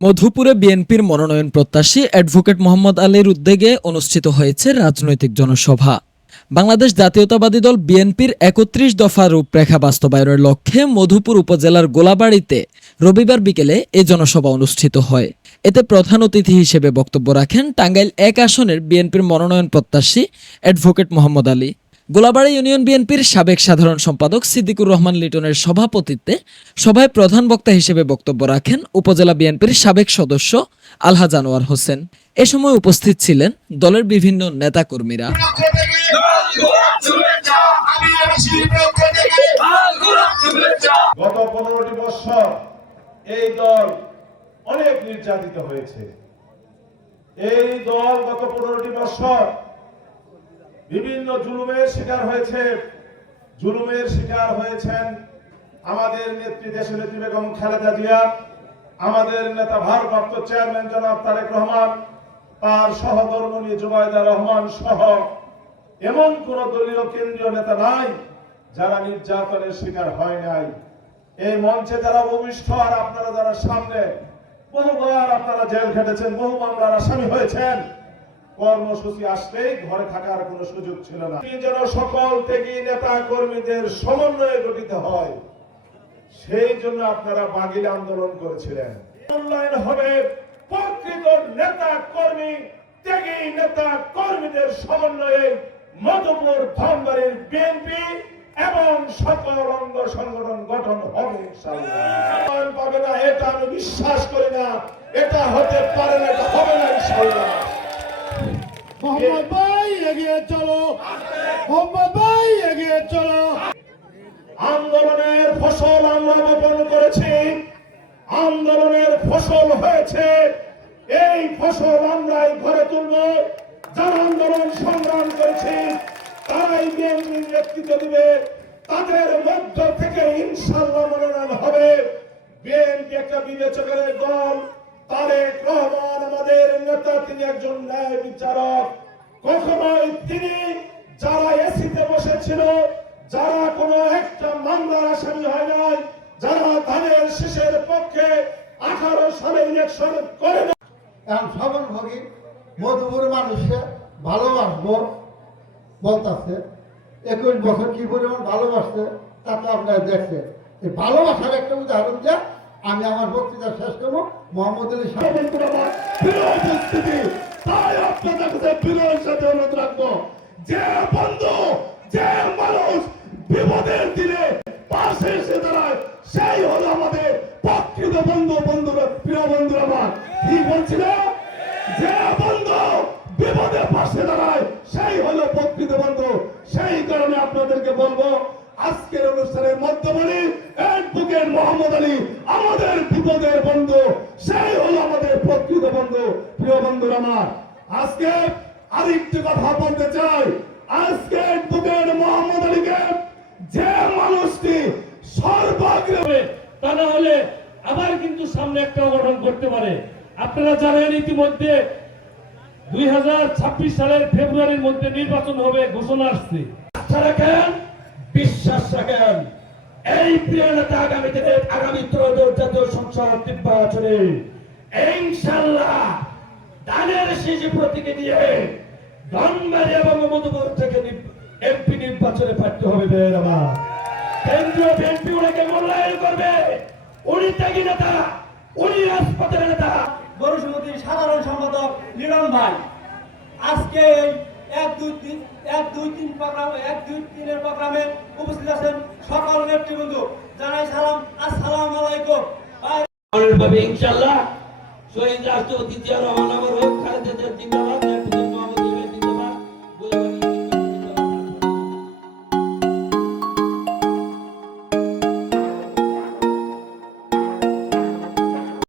মধুপুরে বিএনপির মনোনয়ন প্রত্যাশী অ্যাডভোকেট মোহাম্মদ আলীর উদ্যোগে অনুষ্ঠিত হয়েছে রাজনৈতিক জনসভা। বাংলাদেশ জাতীয়তাবাদী দল বিএনপির একত্রিশ দফা রূপরেখা বাস্তবায়নের লক্ষ্যে মধুপুর উপজেলার গোলাবাড়িতে রবিবার বিকেলে এ জনসভা অনুষ্ঠিত হয়। এতে প্রধান অতিথি হিসেবে বক্তব্য রাখেন টাঙ্গাইল এক আসনের বিএনপির মনোনয়ন প্রত্যাশী অ্যাডভোকেট মোহাম্মদ আলী। গোলাবাড়ি ইউনিয়ন বিএনপির সাবেক সাধারণ সম্পাদক সিদ্দিকুর রহমান লিটনের সভাপতিত্বে সভায় প্রধান বক্তা হিসেবে বক্তব্য রাখেন উপজেলা বিএনপির সাবেক সদস্য আলহা জানোয়ার হোসেন। এ সময় উপস্থিত ছিলেন দলের বিভিন্ন নেতাকর্মীরা। এই দল অনেক নির্যাতিত হয়েছে। এই দল গত পনেরোটি বছর বিভিন্ন জুলুমের শিকার হয়েছে। জুলুমের শিকার হয়েছেন আমাদের নেত্রী দেশ নেত্রী বেগম খালেদা জিয়া, আমাদের নেতা ভারপ্রাপ্ত চেয়ারম্যান জনাব তারেক রহমান, তার সহধর্মণী জুবাইদা রহমান সহ এমন কোন দলীয় কেন্দ্রীয় নেতা নাই যারা নির্যাতনের শিকার হয় নাই। এই মঞ্চে যারা ভূমিষ্ঠ আর আপনারা যারা সামনে বহুবার আপনারা জেল খেটেছেন, বহু মামলার আসামি হয়েছেন কর্মসূচি আসলেই ঘরে থাকার কোনো সুযোগ ছিল না। যেন সকল থেকে নেতা কর্মীদের সমন্বয়ে গঠিত হয়, সেই জন্য আপনারা বাগিল আন্দোলন করেছিলেন। অনলাইন হবে প্রকৃত নেতা কর্মী ত্যাগী নেতা কর্মীদের সমন্বয়ে মধুপুর ধনবাড়ির বিএনপি এবং সকল অঙ্গ সংগঠন গঠন হবে পাবে না, এটা আমি বিশ্বাস করি না, এটা হতে পারে না, এটা হবে না ইনশাআল্লাহ। মোহাম্মদ এগিয়ে চলো মোহাম্মদ এগিয়ে চলো আন্দোলনের ফসল আমরা বপন করেছি। আন্দোলনের ফসল হয়েছে। এই ফসল আমরাই ঘরে তুলব। যারা আন্দোলন সংগ্রাম করেছে, তারাই বিএনপির নেতৃত্ব দিবে। তাদের মধ্য থেকে ইনশাল্লাহ মনোনয়ন হবে। বিএনপি একটা বিবেচকের দল। তারেক রহমান আমাদের নেতা, তিনি একজন ন্যায় বিচারক। কখনোই তিনি যারা এসিতে বসেছিল, যারা একটা মামলার আসামি হয় নাই, যারা ধানের শেষের পক্ষে আঠারো সালে ইলেকশন করে না এখন মধুপুর মানুষকে ভালোবাসবো বলতেছে, একুশ বছর কি পরিমাণ ভালোবাসছে তা তো আপনারা দেখছেন। ভালোবাসার একটা উদাহরণ যে আমি আমার বক্তৃতা শেষ করব। মোহাম্মদ আলী রাখব, যে বন্ধু, যে মানুষ বিপদের দিনে পাশে এসে দাঁড়ায়, সেই হলো আমাদের প্রকৃত বন্ধু, বন্ধুরা, প্রিয় বন্ধু আমার। কি বলছিল যে বন্ধু বিপদে পাশে দাঁড়ায় সেই হলো প্রকৃত বন্ধু সেই কারণে আপনাদেরকে বলব আজকের অনুষ্ঠানের মধ্যমণি অ্যাডভোকেট মোহাম্মদ আলী আমাদের বিপদের বন্ধু, সেই হলো আমাদের প্রকৃত বন্ধু। প্রিয় বন্ধুরা আমার, আজকে আরেকটি কথা বলতে চাই। আজকে অ্যাডভোকেট মোহাম্মদ আলীকে যে মানুষটি সর্বাগ্রে তা না হলে আবার কিন্তু সামনে একটা অঘটন করতে পারে। আপনারা জানেন ইতিমধ্যে দুই হাজার ছাব্বিশ সালের ফেব্রুয়ারির মধ্যে নির্বাচন হবে, ঘোষণা আসছে। আস্থা রাখেন, বিশ্বাস রাখেন। এই প্রিয় আগামী দিনে, আগামী ত্রয়োদশ জাতীয় সংসদ নির্বাচনে ইনশাল্লাহ দানের শিশু প্রতীকে দিয়ে ধনবাড়ি এবং মধুপুর থেকে এমপি নির্বাচনে প্রার্থী হবে বের আমার। কেন্দ্রীয় বিএনপি ওনাকে মূল্যায়ন করবে। উনি ত্যাগী নেতা, উনি রাজপথের নেতা। গরু সমিতির সাধারণ সম্পাদক লিরন ভাই। আজকে এক দুই তিন এক দুই তিন প্রোগ্রাম এক দুই তিনের প্রোগ্রামে উপস্থিত আছেন সকল নেতৃবৃন্দ, জানাই সালাম, আসসালাম আলাইকুম। ভাবে ইনশাল্লাহ শহীদ রাষ্ট্রপতি জিয়া রহমান আমার হোক, খালেদা জিয়া জিন্দাবাদ।